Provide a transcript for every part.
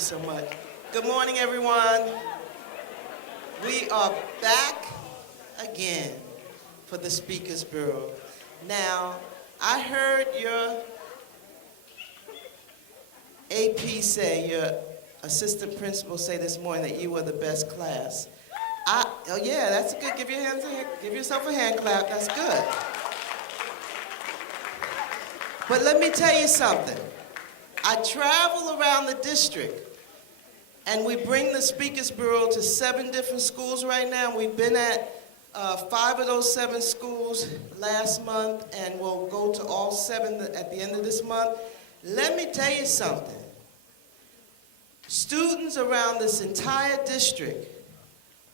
so much. Good morning, everyone. We are back again for the Speakers Bureau. Now, I heard your AP say, your assistant principal say this morning that you were the best class. Oh yeah, that's good. Give yourself a hand clap. That's good. But let me tell you something. I travel around the district, and we bring the Speakers Bureau to 7 different schools right now. We've been at 5 of those 7 schools last month, and we'll go to all 7 at the end of this month. Let me tell you something. Students around this entire district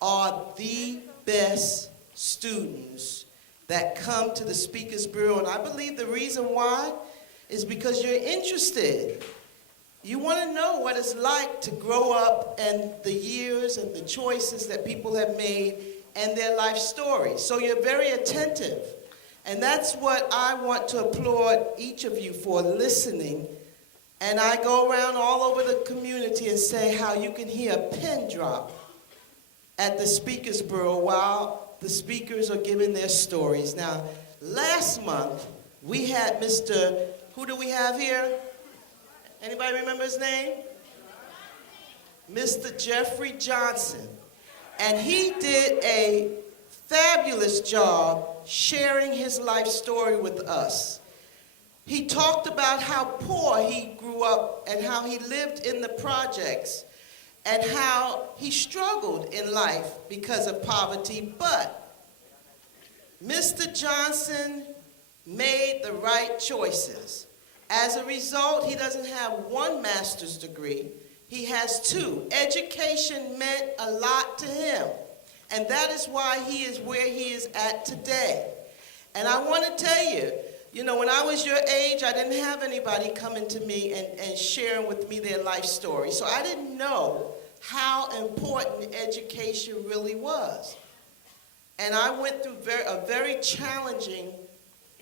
are the best students that come to the Speakers Bureau, and I believe the reason why is because you're interested. You want to know what it's like to grow up and the years and the choices that people have made and their life stories. So you're very attentive. And that's what I want to applaud each of you for, listening. And I go around all over the community and say how you can hear a pin drop at the Speakers Bureau while the speakers are giving their stories. Now, last month, we had Mr. Who do we have here? Anybody remember his name? Mr. Jeffrey Johnson. And he did a fabulous job sharing his life story with us. He talked about how poor he grew up and how he lived in the projects and how he struggled in life because of poverty. But Mr. Johnson made the right choices. As a result, he doesn't have 1 master's degree. He has 2. Education meant a lot to him. And that is why he is where he is at today. And I want to tell you, you know, when I was your age, I didn't have anybody coming to me and sharing with me their life story. So I didn't know how important education really was. And I went through a very challenging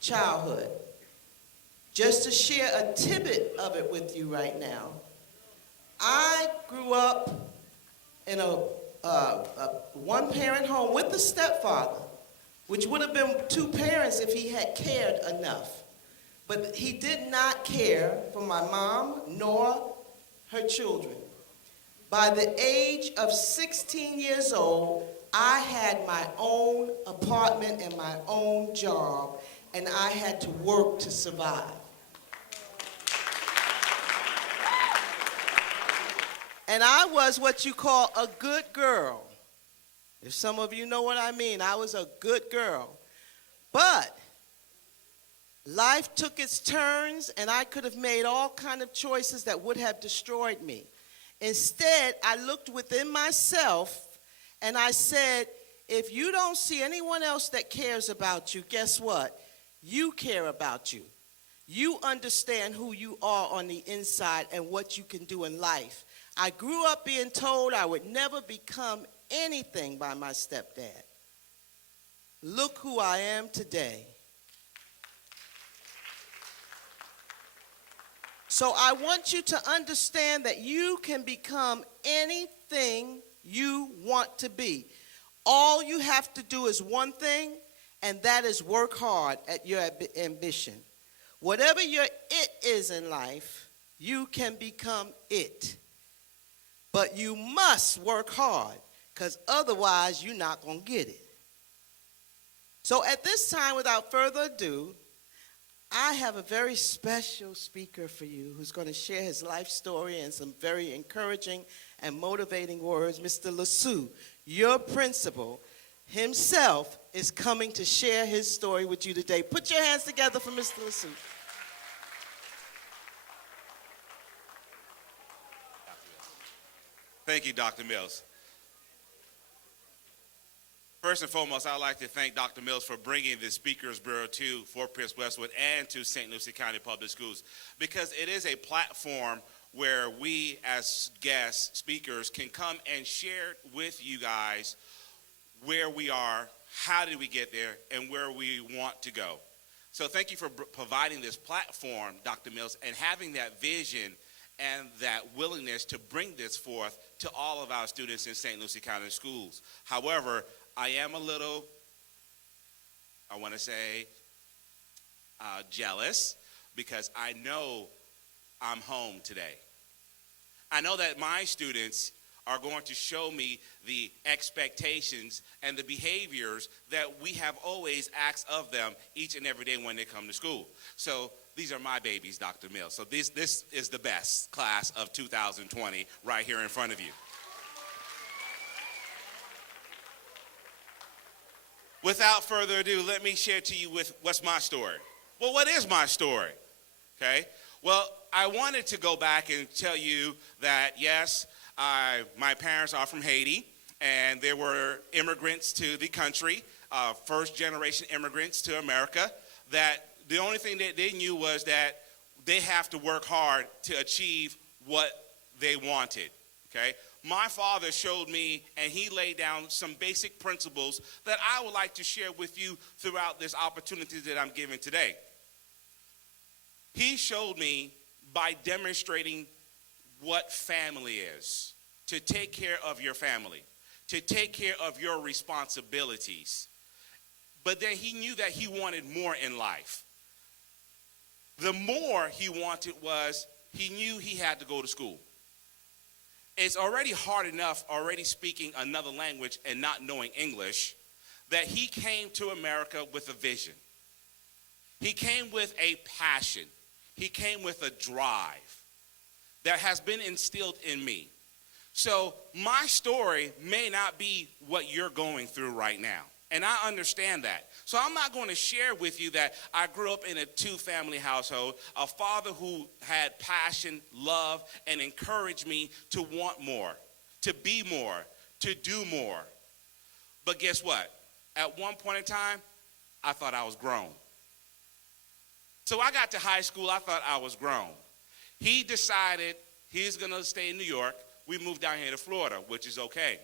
childhood. Just to share a tidbit of it with you right now, I grew up in a 1-parent home with a stepfather, which would have been 2 parents if he had cared enough. But he did not care for my mom nor her children. By the age of 16 years old, I had my own apartment and my own job, and I had to work to survive. And I was what you call a good girl. If some of you know what I mean, I was a good girl. But life took its turns, and I could have made all kinds of choices that would have destroyed me. Instead, I looked within myself, and I said, if you don't see anyone else that cares about you, guess what? You care about you. You understand who you are on the inside and what you can do in life. I grew up being told I would never become anything by my stepdad. Look who I am today. So I want you to understand that you can become anything you want to be. All you have to do is one thing, and that is work hard at your ambition. Whatever your it is in life, you can become it. But you must work hard, because otherwise you're not going to get it. So at this time, without further ado, I have a very special speaker for you who's going to share his life story and some very encouraging and motivating words. Mr. Lezeau, your principal himself, is coming to share his story with you today. Put your hands together for Mr. Lezeau. Thank you, Dr. Mills. First and foremost, I'd like to thank Dr. Mills for bringing the Speakers Bureau to Fort Pierce Westwood and to St. Lucie County Public Schools, because it is a platform where we as guest speakers can come and share with you guys where we are, how did we get there, and where we want to go. So thank you for providing this platform, Dr. Mills, and having that vision and that willingness to bring this forth to all of our students in St. Lucie County schools. However, I am a little, I want to say, jealous, because I know I'm home today. I know that my students are going to show me the expectations and the behaviors that we have always asked of them each and every day when they come to school. So these are my babies, Dr. Mills. So this is the best class of 2020 right here in front of you. Without further ado, let me share to you with what's my story. Well, what is my story? Okay. Well, I wanted to go back and tell you that, yes, my parents are from Haiti, and they were immigrants to the country, first-generation immigrants to America, that the only thing that they knew was that they have to work hard to achieve what they wanted, okay? My father showed me, and he laid down some basic principles that I would like to share with you throughout this opportunity that I'm giving today. He showed me by demonstrating what family is, to take care of your family, to take care of your responsibilities. But then he knew that he wanted more in life. The more he wanted was, he knew he had to go to school. It's already hard enough already speaking another language and not knowing English, that he came to America with a vision. He came with a passion. He came with a drive that has been instilled in me. So my story may not be what you're going through right now. And I understand that. So I'm not going to share with you that I grew up in a two-family household, a father who had passion, love, and encouraged me to want more, to be more, to do more. But guess what? At one point in time, I thought I was grown. So I got to high school, I thought I was grown. He decided he's going to stay in New York. We moved down here to Florida, which is okay.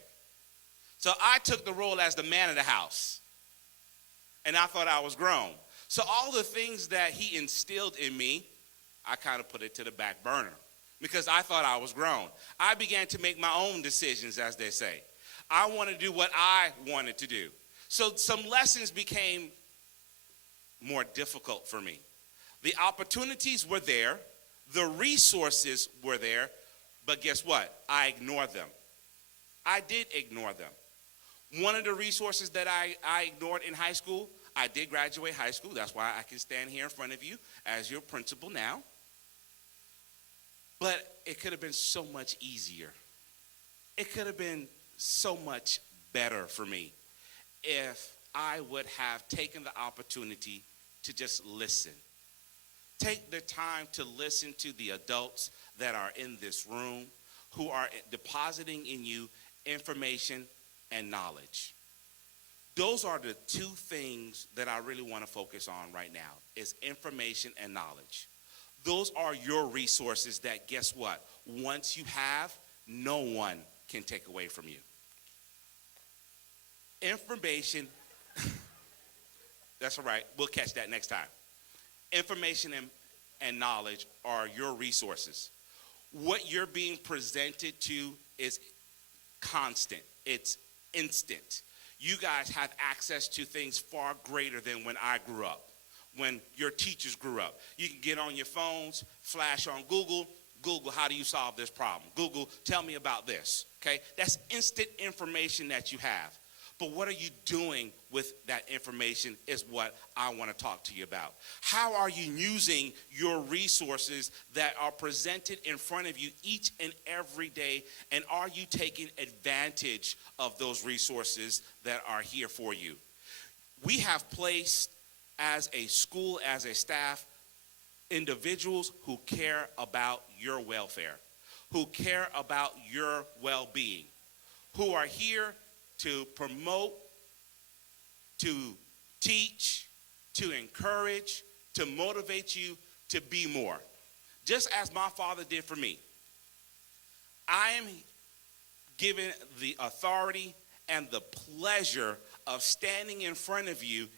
So I took the role as the man of the house, and I thought I was grown. So all the things that he instilled in me, I kind of put it to the back burner because I thought I was grown. I began to make my own decisions, as they say. I wanted to do what I wanted to do. So some lessons became more difficult for me. The opportunities were there. The resources were there. But guess what? I ignored them. I did ignore them. One of the resources that I ignored in high school, I did graduate high school. That's why I can stand here in front of you as your principal now. But it could have been so much easier. It could have been so much better for me if I would have taken the opportunity to just listen. Take the time to listen to the adults that are in this room who are depositing in you information and knowledge. Those are the two things that I really want to focus on right now, is information and knowledge. Those are your resources that, guess what? Once you have, no one can take away from you. Information, that's all right. We'll catch that next time. Information and knowledge are your resources. What you're being presented to is constant. It's instant. You guys have access to things far greater than when I grew up, when your teachers grew up. You can get on your phones, flash on Google, how do you solve this problem? Google, tell me about this, okay? That's instant information that you have. But what are you doing with that information is what I want to talk to you about. How are you using your resources that are presented in front of you each and every day? And are you taking advantage of those resources that are here for you? We have placed as a school, as a staff, individuals who care about your welfare, who care about your well-being, who are here to promote, to teach, to encourage, to motivate you to be more. Just as my father did for me. I am given the authority and the pleasure of standing in front of you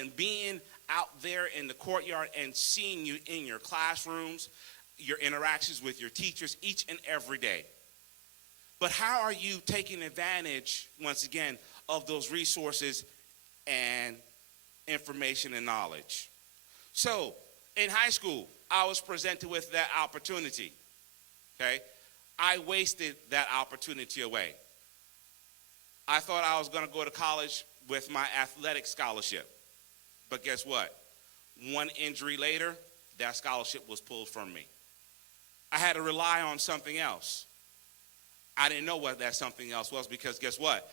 and being out there in the courtyard and seeing you in your classrooms. your interactions with your teachers each and every day. But how are you taking advantage, once again, of those resources and information and knowledge? So, in high school, I was presented with that opportunity, okay? I wasted that opportunity away. I thought I was going to go to college with my athletic scholarship. But guess what? One injury later, that scholarship was pulled from me. I had to rely on something else. I didn't know what that something else was because guess what?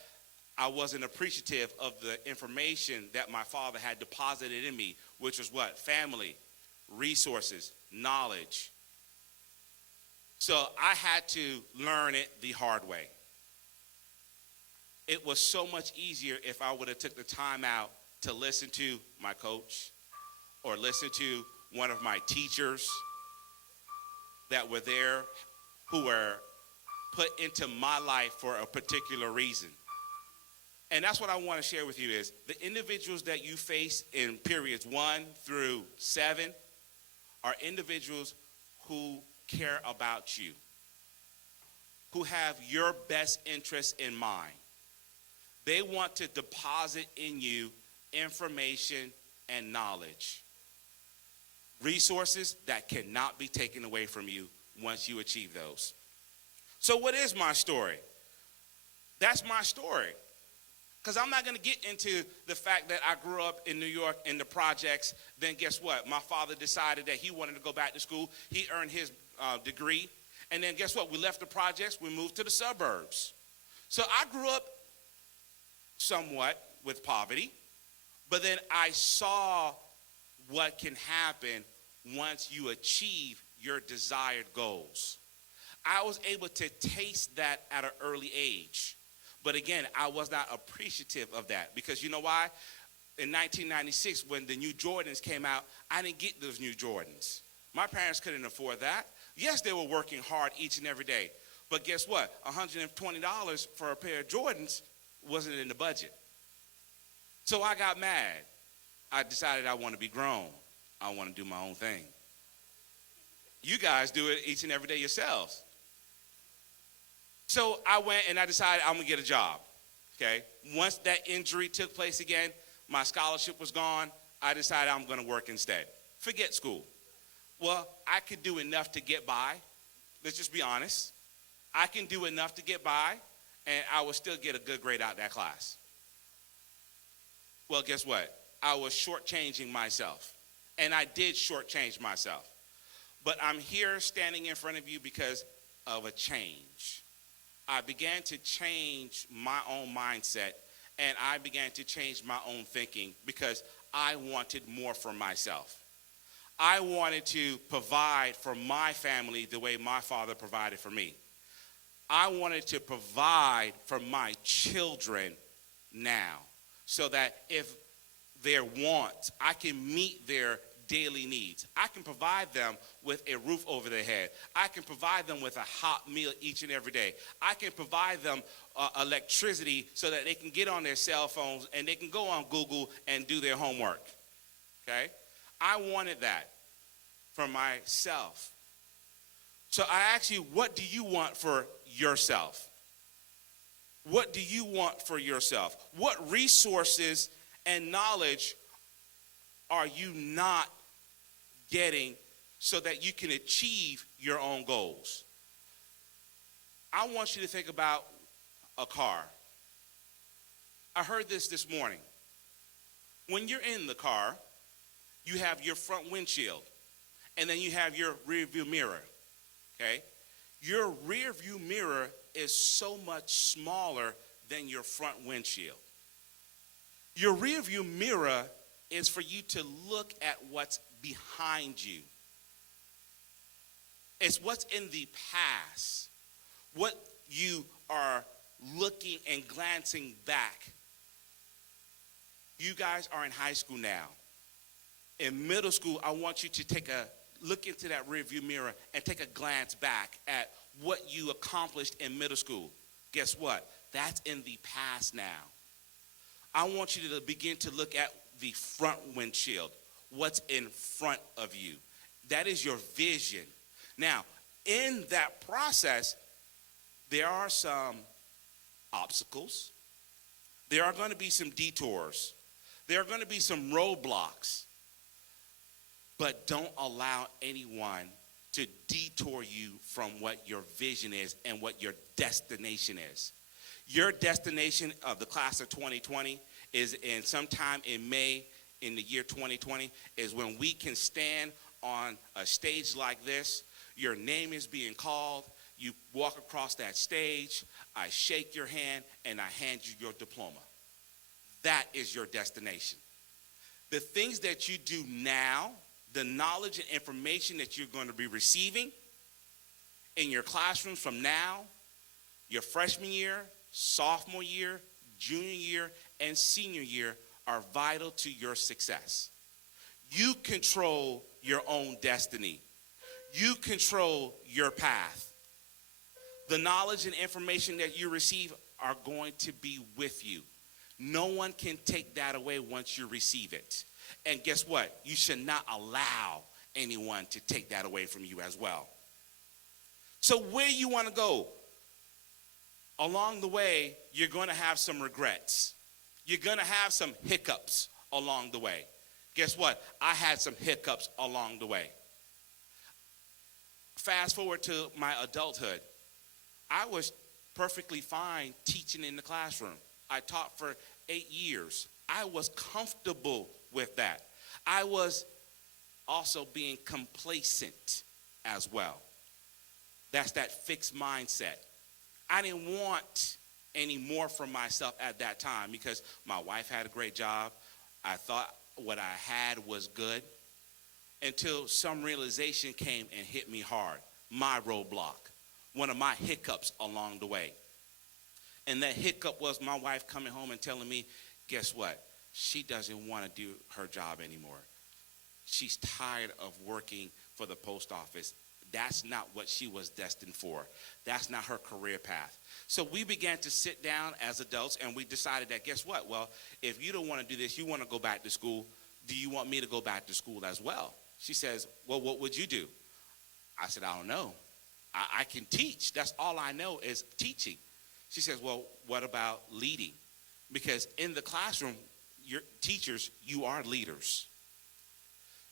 I wasn't appreciative of the information that my father had deposited in me, which was what? Family, resources, knowledge. So I had to learn it the hard way. It was so much easier if I would have took the time out to listen to my coach or listen to one of my teachers that were there who were put into my life for a particular reason. And that's what I want to share with you is the individuals that you face in periods 1 through 7 are individuals who care about you, who have your best interests in mind. They want to deposit in you information and knowledge, resources that cannot be taken away from you once you achieve those. So what is my story? That's my story. Because I'm not going to get into the fact that I grew up in New York in the projects. Then guess what? My father decided that he wanted to go back to school. He earned his degree. And then guess what? We left the projects. We moved to the suburbs. So I grew up somewhat with poverty. But then I saw what can happen once you achieve your desired goals. I was able to taste that at an early age. But again, I was not appreciative of that because you know why? In 1996, when the new Jordans came out, I didn't get those new Jordans. My parents couldn't afford that. Yes, they were working hard each and every day. But guess what? $120 for a pair of Jordans wasn't in the budget. So I got mad. I decided I want to be grown. I want to do my own thing. You guys do it each and every day yourselves. So I went and I decided I'm going to get a job, okay? Once that injury took place again, my scholarship was gone, I decided I'm going to work instead. Forget school. Well, I could do enough to get by. Let's just be honest. I can do enough to get by, and I will still get a good grade out of that class. Well, guess what? I was shortchanging myself, and I did shortchange myself. But I'm here standing in front of you because of a change. I began to change my own mindset, and I began to change my own thinking because I wanted more for myself. I wanted to provide for my family the way my father provided for me. I wanted to provide for my children now so that if their wants, I can meet their daily needs. I can provide them with a roof over their head. I can provide them with a hot meal each and every day. I can provide them electricity so that they can get on their cell phones and they can go on Google and do their homework. Okay? I wanted that for myself. So I ask you, what do you want for yourself? What do you want for yourself? What resources and knowledge are you not getting so that you can achieve your own goals? I want you to think about a car. I heard this morning. When you're in the car, you have your front windshield, and then you have your rear view mirror, okay? Your rear view mirror is so much smaller than your front windshield. Your rear view mirror is for you to look at what's behind you. It's what's in the past, what you are looking and glancing back. You guys are in high school now. In middle school, I want you to take a look into that rearview mirror and take a glance back at what you accomplished in middle school. Guess what? That's in the past now. I want you to begin to look at the front windshield, what's in front of you. That is your vision. Now, in that process, there are some obstacles. There are going to be some detours. There are going to be some roadblocks. But don't allow anyone to detour you from what your vision is and what your destination is. Your destination of the class of 2020 is in sometime in May in the year 2020 is when we can stand on a stage like this. Your name is being called. You walk across that stage. I shake your hand and I hand you your diploma. That is your destination. The things that you do now, the knowledge and information that you're going to be receiving in your classrooms from now, your freshman year, sophomore year, junior year, and senior year are vital to your success. You control your own destiny. You control your path. The knowledge and information that you receive are going to be with you. No one can take that away once you receive it. And guess what? You should not allow anyone to take that away from you as well. So where you want to go, along the way, you're going to have some regrets. You're going to have some hiccups along the way. Guess what? I had some hiccups along the way. Fast forward to my adulthood. I was perfectly fine teaching in the classroom. I taught for 8 years. I was comfortable with that. I was also being complacent as well. That's that fixed mindset. I didn't want any more for myself at that time because my wife had a great job. I thought what I had was good until some realization came and hit me hard. My roadblock, one of my hiccups along the way. And that hiccup was my wife coming home and telling me, guess what? She doesn't want to do her job anymore. She's tired of working for the post office. That's not what she was destined for. That's not her career path. So we began to sit down as adults, and we decided that, guess what? Well, if you don't want to do this, you want to go back to school, do you want me to go back to school as well? She says, well, what would you do? I said, I don't know. I can teach. That's all I know is teaching. She says, well, what about leading? Because in the classroom, your teachers, you are leaders.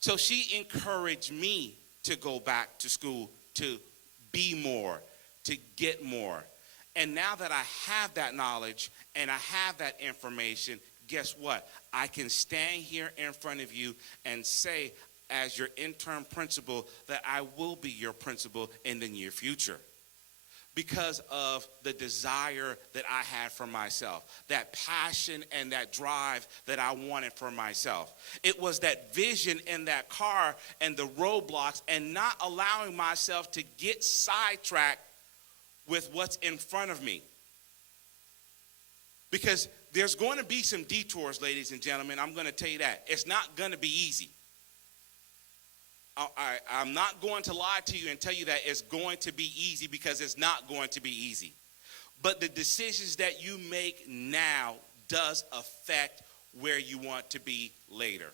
So she encouraged me to go back to school, to be more, to get more. And now that I have that knowledge and I have that information, guess what? I can stand here in front of you and say, as your interim principal, that I will be your principal in the near future. Because of the desire that I had for myself, that passion and that drive that I wanted for myself. It was that vision in that car and the roadblocks and not allowing myself to get sidetracked with what's in front of me. Because there's going to be some detours, ladies and gentlemen. I'm going to tell you that. It's not going to be easy. I'm not going to lie to you and tell you that it's going to be easy because it's not going to be easy. But the decisions that you make now does affect where you want to be later.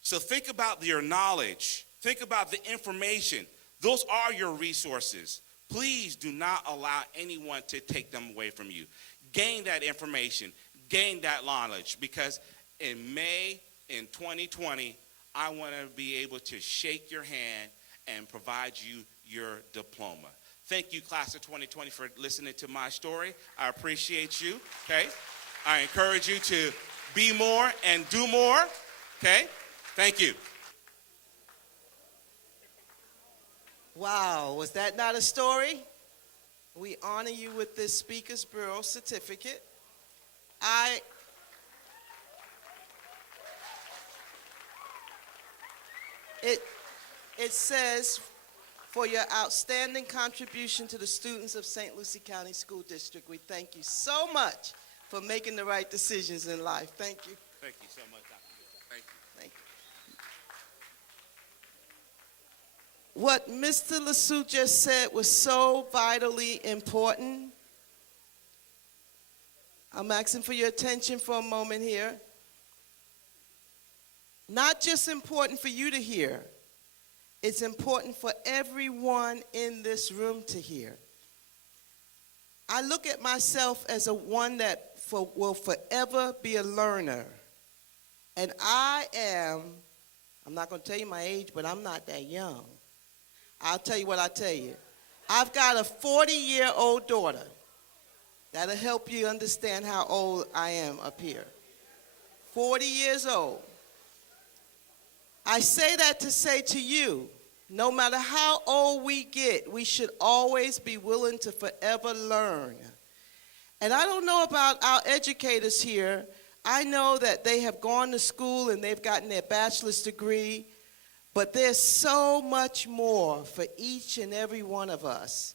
So think about your knowledge. Think about the information. Those are your resources. Please do not allow anyone to take them away from you. Gain that information. Gain that knowledge. Because in May in 2020, I want to be able to shake your hand and provide you your diploma. Thank you, class of 2020, for listening to my story. I appreciate you, okay? I encourage you to be more and do more, okay? Thank you. Wow, was that not a story? We honor you with this Speakers Bureau certificate. It says, for your outstanding contribution to the students of St. Lucie County School District, we thank you so much for making the right decisions in life. Thank you. Thank you so much, Dr. Lezeau. Thank you. Thank you. What Mr. Lezeau just said was so vitally important. I'm asking for your attention for a moment here. Not just important for you to hear, it's important for everyone in this room to hear. I look at myself as one that will forever be a learner. And I'm not going to tell you my age, but I'm not that young. I'll tell you what I tell you. I've got a 40-year-old daughter. That'll help you understand how old I am up here. 40 years old. I say that to say to you, no matter how old we get, we should always be willing to forever learn. And I don't know about our educators here. I know that they have gone to school and they've gotten their bachelor's degree, but there's so much more for each and every one of us.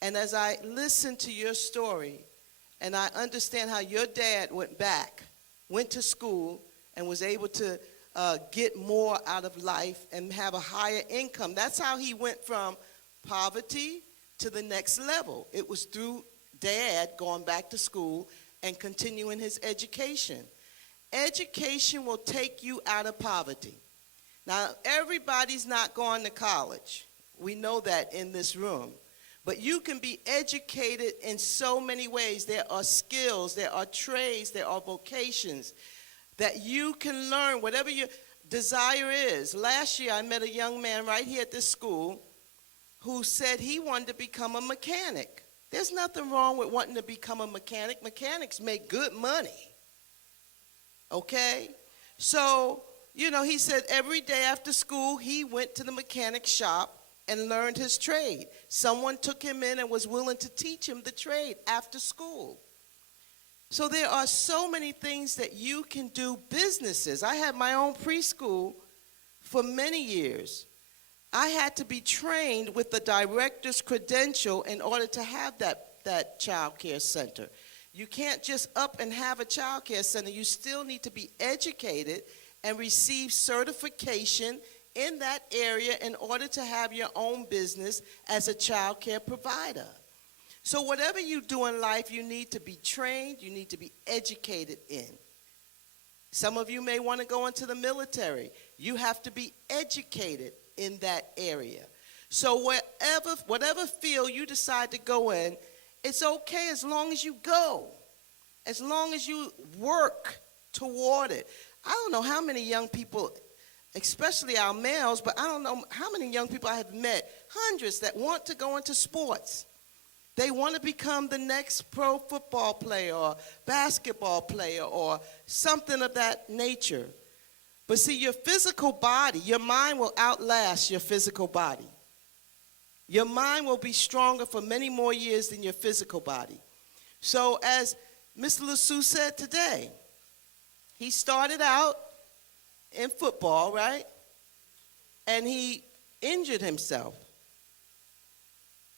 And as I listen to your story, and I understand how your dad went to school, and was able to get more out of life and have a higher income. That's how he went from poverty to the next level. It was through Dad going back to school and continuing his education. Education will take you out of poverty. Now, everybody's not going to college. We know that in this room. But you can be educated in so many ways. There are skills, there are trades, there are vocations that you can learn, whatever your desire is. Last year, I met a young man right here at this school who said he wanted to become a mechanic. There's nothing wrong with wanting to become a mechanic. Mechanics make good money, okay? So, he said every day after school, he went to the mechanic shop and learned his trade. Someone took him in and was willing to teach him the trade after school. So there are so many things that you can do. Businesses. I had my own preschool for many years. I had to be trained with the director's credential in order to have that child care center. You can't just up and have a child care center. You still need to be educated and receive certification in that area in order to have your own business as a child care provider. So whatever you do in life, you need to be trained, you need to be educated in. Some of you may want to go into the military. You have to be educated in that area. So whatever field you decide to go in, it's okay as long as you go, as long as you work toward it. I don't know how many young people, especially our males, but I don't know how many young people I have met, hundreds that want to go into sports. They want to become the next pro football player or basketball player or something of that nature. But see, your physical body, your mind will outlast your physical body. Your mind will be stronger for many more years than your physical body. So as Mr. Lezeau said today, he started out in football, right? And he injured himself.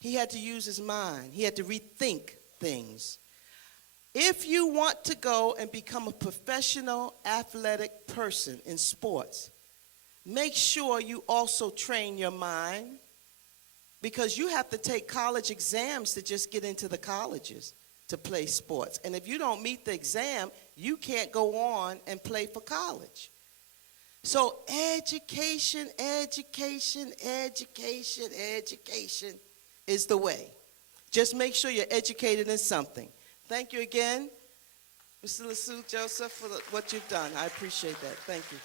He had to use his mind. He had to rethink things. If you want to go and become a professional athletic person in sports, make sure you also train your mind, because you have to take college exams to just get into the colleges to play sports. And if you don't meet the exam, you can't go on and play for college. So education, education, education, education is the way. Just make sure you're educated in something. Thank you again, Mr. Lezeau, Joeseph, for what you've done. I appreciate that. Thank you.